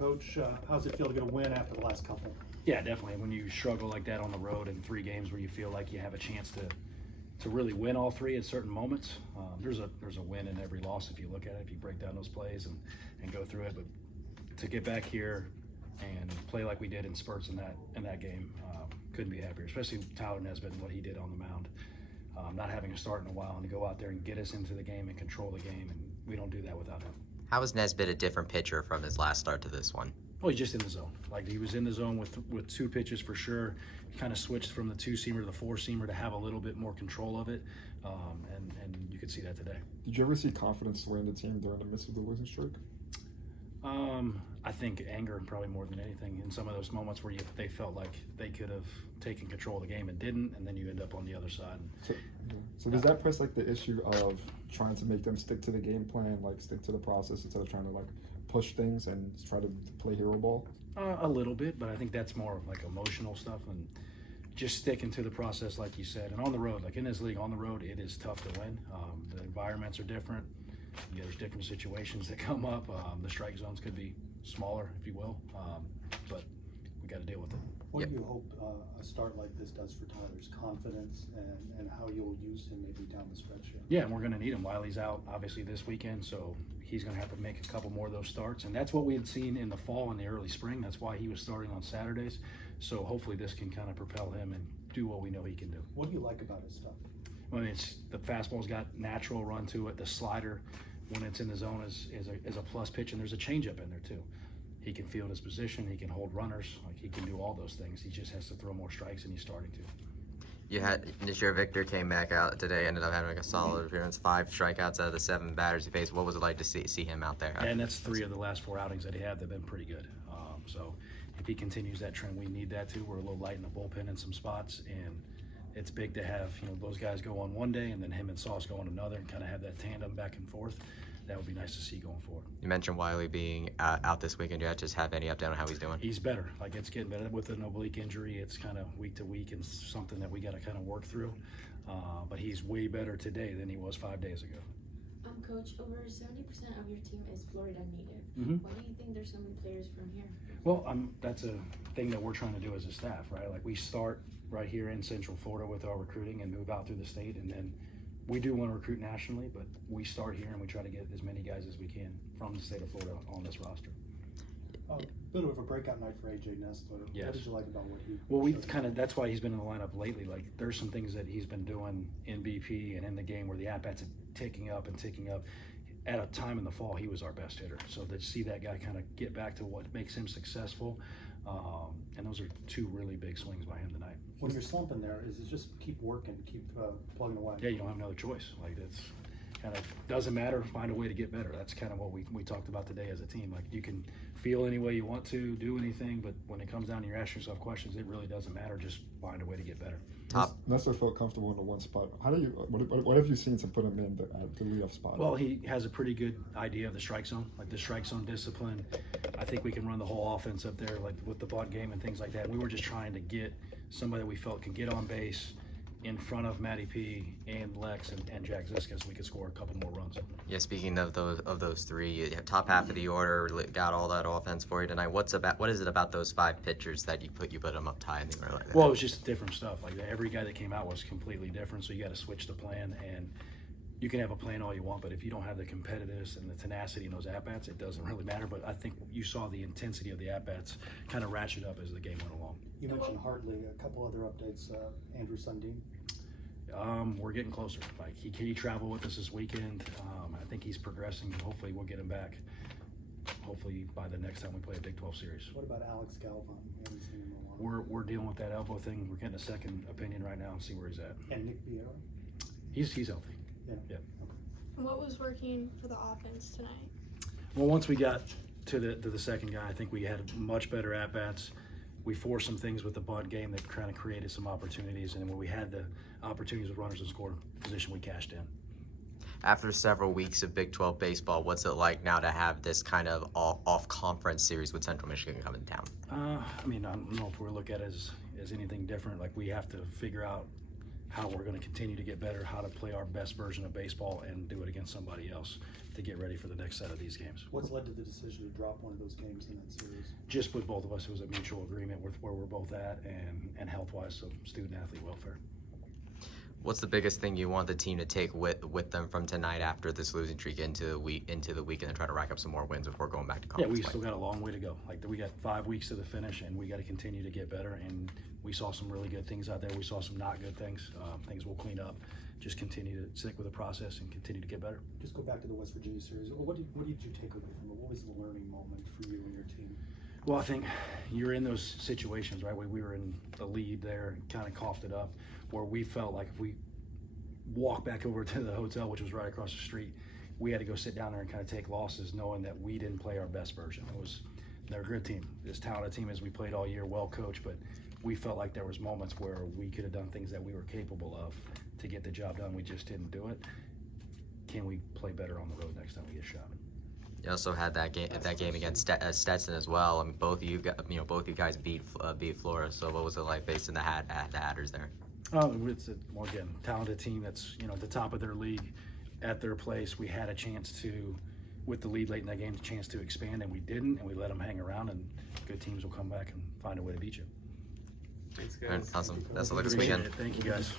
Coach. How's it feel to get a win after the last couple? Yeah, definitely. When you struggle like that on the road in 3 games where you feel like you have a chance to really win all 3 at certain moments, there's a win in every loss if you look at it, if you break down those plays and go through it. But to get back here and play like we did in spurts in that game, couldn't be happier, especially Tyler Nesbitt and what he did on the mound. Not having a start in a while, and to go out there and get us into the game and control the game, and we don't do that without him. How was Nesbitt a different pitcher from his last start to this one? Oh, he's just in the zone. Like, he was in the zone with 2 pitches for sure. He kind of switched from the 2-seamer to the 4-seamer to have a little bit more control of it, and you could see that today. Did you ever see confidence sway in the team during the midst of the losing streak? I think anger probably more than anything in some of those moments where they felt like they could have taken control of the game and didn't, and then you end up on the other side. So does that press like the issue of trying to make them stick to the game plan, like stick to the process instead of trying to like push things and try to play hero ball? A little bit, but I think that's more of like emotional stuff and just sticking to the process, like you said. And on the road, like in this league, on the road, it is tough to win. The environments are different. There's different situations that come up. The strike zones could be smaller, if you will, but we got to deal with it. What do you hope a start like this does for Tyler's confidence and how you'll use him maybe down the stretch here? Yeah, and we're going to need him while he's out, obviously, this weekend, so he's going to have to make a couple more of those starts, and that's what we had seen in the fall and the early spring. That's why he was starting on Saturdays, so hopefully this can kind of propel him and do what we know he can do. What do you like about his stuff? Well, it's the fastball's got natural run to it. The slider, when it's in the zone, is a plus pitch, and there's a changeup in there too. He can field his position. He can hold runners. Like, he can do all those things. He just has to throw more strikes, and he's starting to. You had this year. Victor came back out today. Ended up having like a solid appearance. 5 strikeouts out of the 7 batters he faced. What was it like to see him out there? And that's 3 of the last 4 outings that he had. They've been pretty good. So if he continues that trend, we need that too. We're a little light in the bullpen in some spots, and it's big to have those guys go on one day and then him and Sauce go on another, and kind of have that tandem back and forth. That would be nice to see going forward. You mentioned Wiley being out this weekend. Do you just have any update on how he's doing? He's better. Like, it's getting better with an oblique injury. It's kind of week to week and something that we got to kind of work through. But he's way better today than he was 5 days ago. Coach, over 70% of your team is Florida native. Mm-hmm. Why do you think there's so many players from here? Well, that's a thing that we're trying to do as a staff, right? Like, we start right here in Central Florida with our recruiting and move out through the state, and then we do want to recruit nationally, but we start here and we try to get as many guys as we can from the state of Florida on this roster. A bit of a breakout night for AJ Nestler. Yes. What did you like about what he? Well, we've that's why he's been in the lineup lately. Like, there's some things that he's been doing in BP and in the game where the at-bats are ticking up. At a time in the fall, he was our best hitter. So to see that guy kind of get back to what makes him successful, and those are 2 really big swings by him tonight. When you're slumping there, is it just keep working, keep plugging away? Yeah, you don't have another choice. Like, it's kind of doesn't matter. Find a way to get better. That's kind of what we talked about today as a team. Like, you can feel any way you want to, do anything, but when it comes down to you're asking yourself questions, it really doesn't matter. Just find a way to get better. Nestler felt comfortable in the one spot. How do you? What have you seen to put him in the leadoff spot? Well, he has a pretty good idea of the strike zone, like the strike zone discipline. I think we can run the whole offense up there, like with the bunt game and things like that. We were just trying to get somebody that we felt can get on base in front of Matty P and Lex and Jack Ziska, so we could score a couple more runs. Yeah, speaking of those 3, you have top half of the order, got all that offense for you tonight. What is it about those 5 pitchers that you put them up high in the order like that? Well, it was just different stuff. Like, every guy that came out was completely different, so you got to switch the plan. And you can have a plan all you want, but if you don't have the competitiveness and the tenacity in those at-bats, it doesn't really matter. But I think you saw the intensity of the at-bats kind of ratchet up as the game went along. You mentioned Hartley. A couple other updates. Andrew Sundin. We're getting closer. Like, he traveled with us this weekend. I think he's progressing. Hopefully we'll get him back. Hopefully by the next time we play a Big 12 series. What about Alex Galvan? We haven't seen him in a while. We're dealing with that elbow thing. We're getting a second opinion right now and see where he's at. And Nick Vieira? He's healthy. Yeah. Okay. And what was working for the offense tonight? Well, once we got to the second guy, I think we had much better at-bats. We forced some things with the bunt game that kind of created some opportunities, and when we had the opportunities with runners in scoring position, we cashed in. After several weeks of Big 12 baseball, what's it like now to have this kind of off-conference series with Central Michigan coming to town? I mean, I don't know if we look at it as anything different. Like, we have to figure out how we're going to continue to get better, how to play our best version of baseball and do it against somebody else to get ready for the next set of these games. What's led to the decision to drop one of those games in that series? Just with both of us, it was a mutual agreement with where we're both at and health-wise, so student-athlete welfare. What's the biggest thing you want the team to take with them from tonight after this losing streak into the week and then try to rack up some more wins before going back to Yeah, conference we play? still got a long way to go. Like, we got 5 weeks to the finish, and we got to continue to get better. And we saw some really good things out there. We saw some not good things. Things we'll clean up. Just continue to stick with the process and continue to get better. Just go back to the West Virginia series. What did you take away from it? What was the learning moment for you and your team? Well, I think you're in those situations, right? We were in the lead there and kind of coughed it up, where we felt like if we walked back over to the hotel, which was right across the street, we had to go sit down there and kind of take losses, knowing that we didn't play our best version. They're a good team, as talented team as we played all year, well coached, but we felt like there was moments where we could have done things that we were capable of to get the job done. We just didn't do it. Can we play better on the road next time we get shot? You also had that game against Stetson as well. I mean, both of you guys beat Florida. So what was it like facing the Hatters there? Oh, it's well, again, talented team that's at the top of their league, at their place. We had a chance to, with the lead late in that game, a chance to expand, and we didn't, and we let them hang around. And good teams will come back and find a way to beat you. Awesome. That's all this weekend. Thank you, guys.